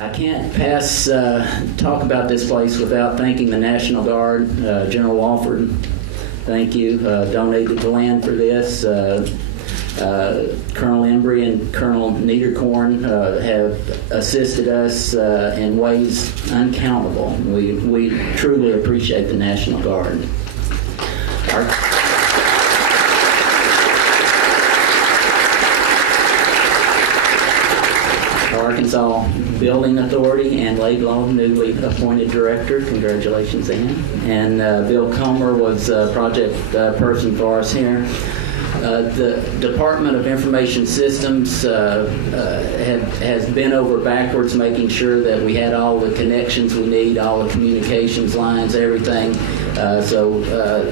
I can't talk about this place without thanking the National Guard. General Walford, thank you, donated the land for this. Colonel Embry and Colonel Niederkorn have assisted us in ways uncountable. We truly appreciate the National Guard. Arkansas Building Authority, Ann Laidlaw, newly appointed director. Congratulations, Ann. And Bill Comer was a project person for us here. The Department of Information Systems has been over backwards making sure that we had all the connections we need, all the communications lines, everything. So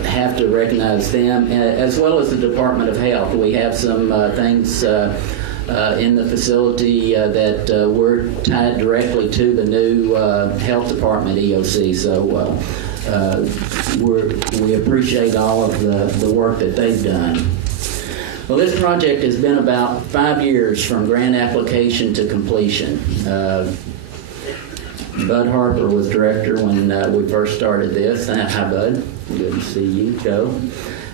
have to recognize them, as well as the Department of Health. We have some things in the facility that we're tied directly to the new Health Department EOC. So we appreciate all of the work that they've done. Well, this project has been about 5 years from grant application to completion. Bud Harper was director when we first started this. Hi, Bud. Good to see you, Joe.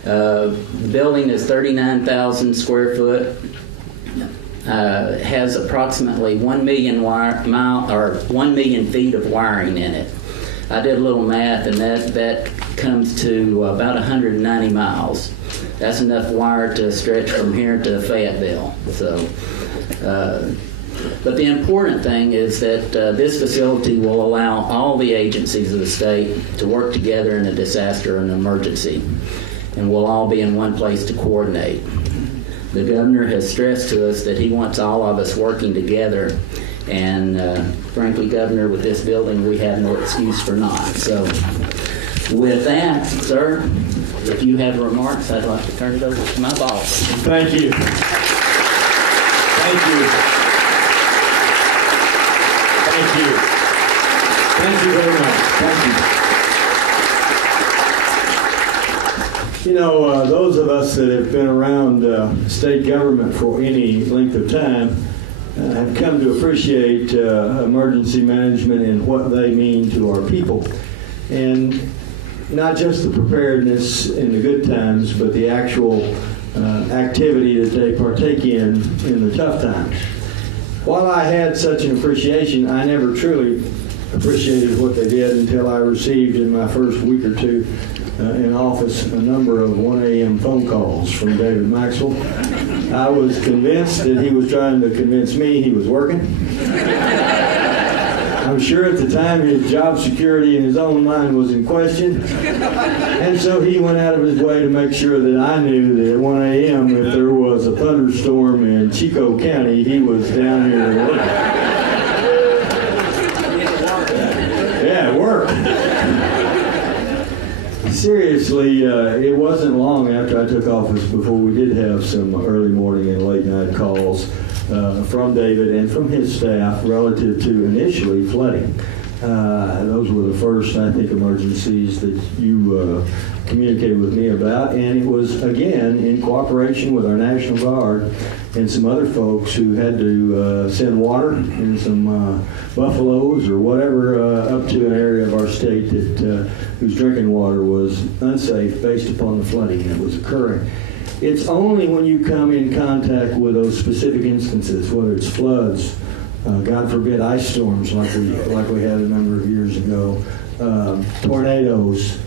The building is 39,000 square foot. Has approximately 1 million feet of wiring in it. I did a little math, and that comes to about 190 miles. That's enough wire to stretch from here to Fayetteville. So, but the important thing is that this facility will allow all the agencies of the state to work together in a disaster and emergency, and we'll all be in one place to coordinate. The governor has stressed to us that he wants all of us working together, and frankly, Governor, with this building, we have no excuse for not. So with that, sir, if you have remarks, I'd like to turn it over to my boss. Thank you. Thank you. Thank you. Thank you very much. Thank you. You know, those of us that have been around state government for any length of time have come to appreciate emergency management and what they mean to our people. And not just the preparedness in the good times, but the actual activity that they partake in the tough times. While I had such an appreciation, I never truly appreciated what they did until I received in my first week or two in office a number of 1 a.m. phone calls from David Maxwell. I was convinced that he was trying to convince me he was working. I'm sure at the time his job security in his own mind was in question, and so he went out of his way to make sure that I knew that at 1 a.m. if there was a thunderstorm in Chico County, he was down here working. Yeah, it worked. Seriously, it wasn't long after I took office before we did have some early morning and late night calls from David and from his staff relative to initially flooding. Those were the first, I think, emergencies that you communicated with me about, and it was, again, in cooperation with our National Guard and some other folks who had to send water and some buffaloes or whatever up to an area of our state that whose drinking water was unsafe based upon the flooding that was occurring. It's only when you come in contact with those specific instances, whether it's floods, God forbid ice storms like we had a number of years ago, tornadoes,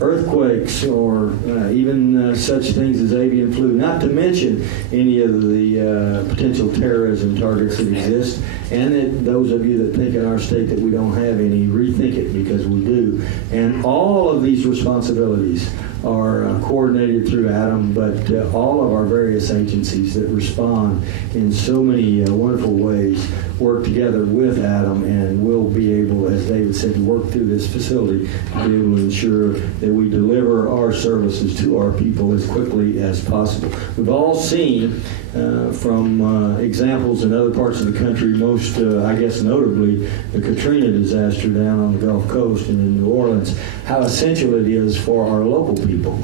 earthquakes, or even such things as avian flu, not to mention any of the potential terrorism targets that exist, and that those of you that think in our state that we don't have any, rethink it, because we do. And all of these responsibilities are coordinated through ADEM, but all of our various agencies that respond in so many wonderful ways work together with ADEM, and we'll be able, as David said, to work through this facility to be able to ensure that we deliver our services to our people as quickly as possible. We've all seen from examples in other parts of the country, most, I guess notably, the Katrina disaster down on the Gulf Coast and in New Orleans, how essential it is for our local people,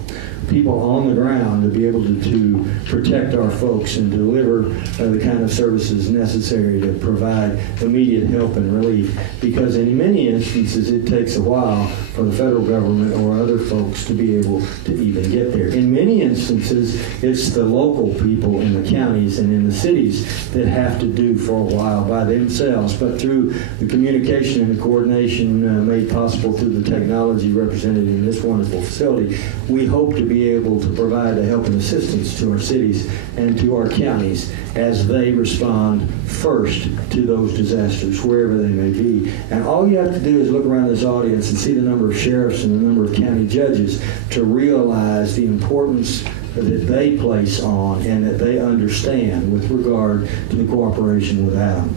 people on the ground to be able to protect our folks and deliver the kind of services necessary to provide immediate help and relief. Because in many instances, it takes a while for the federal government or other folks to be able to even get there. In many instances, it's the local people in the counties and in the cities that have to do for a while by themselves. But through the communication and the coordination made possible through the technology represented in this wonderful facility, we hope to be able to provide a help and assistance to our cities and to our counties as they respond first to those disasters, wherever they may be. And all you have to do is look around this audience and see the number of sheriffs and the number of county judges to realize the importance that they place on and that they understand with regard to the cooperation with ADEM.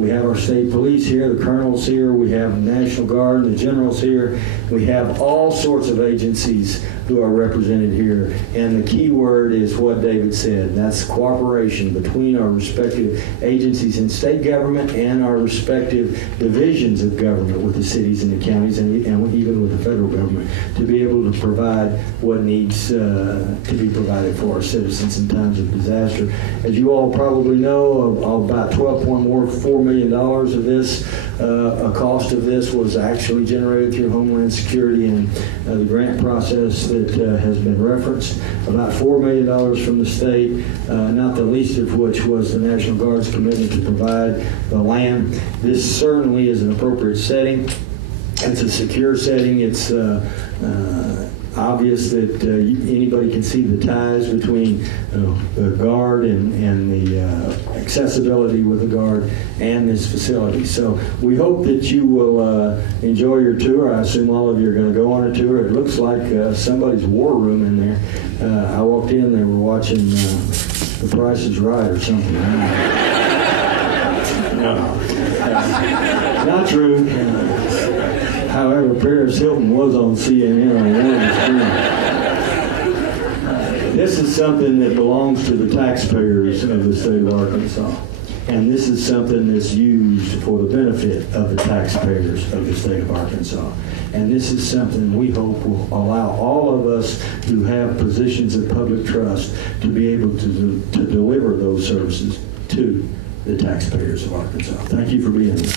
We have our state police here, the colonels here, we have the National Guard, the generals here. We have all sorts of agencies who are represented here. And the key word is what David said, and that's cooperation between our respective agencies in state government and our respective divisions of government with the cities and the counties and even with the federal government to be able to provide what needs to be provided for our citizens in times of disaster. As you all probably know, about $12.4 million of this, a cost of this was actually generated through Homeland Security and the grant process that has been referenced. About $4 million from the state, not the least of which was the National Guard's commitment to provide the land. This certainly is an appropriate setting. It's a secure setting. It's obvious that anybody can see the ties between the Guard and the accessibility with the Guard and this facility. So we hope that you will enjoy your tour. I assume all of you are going to go on a tour. It looks like somebody's war room in there. I walked in, they were watching The Price is Right or something. Not true. However, Paris Hilton was on CNN on one screen. This is something that belongs to the taxpayers of the state of Arkansas. And this is something that's used for the benefit of the taxpayers of the state of Arkansas. And this is something we hope will allow all of us who have positions of public trust to be able to deliver those services to the taxpayers of Arkansas. Thank you for being here.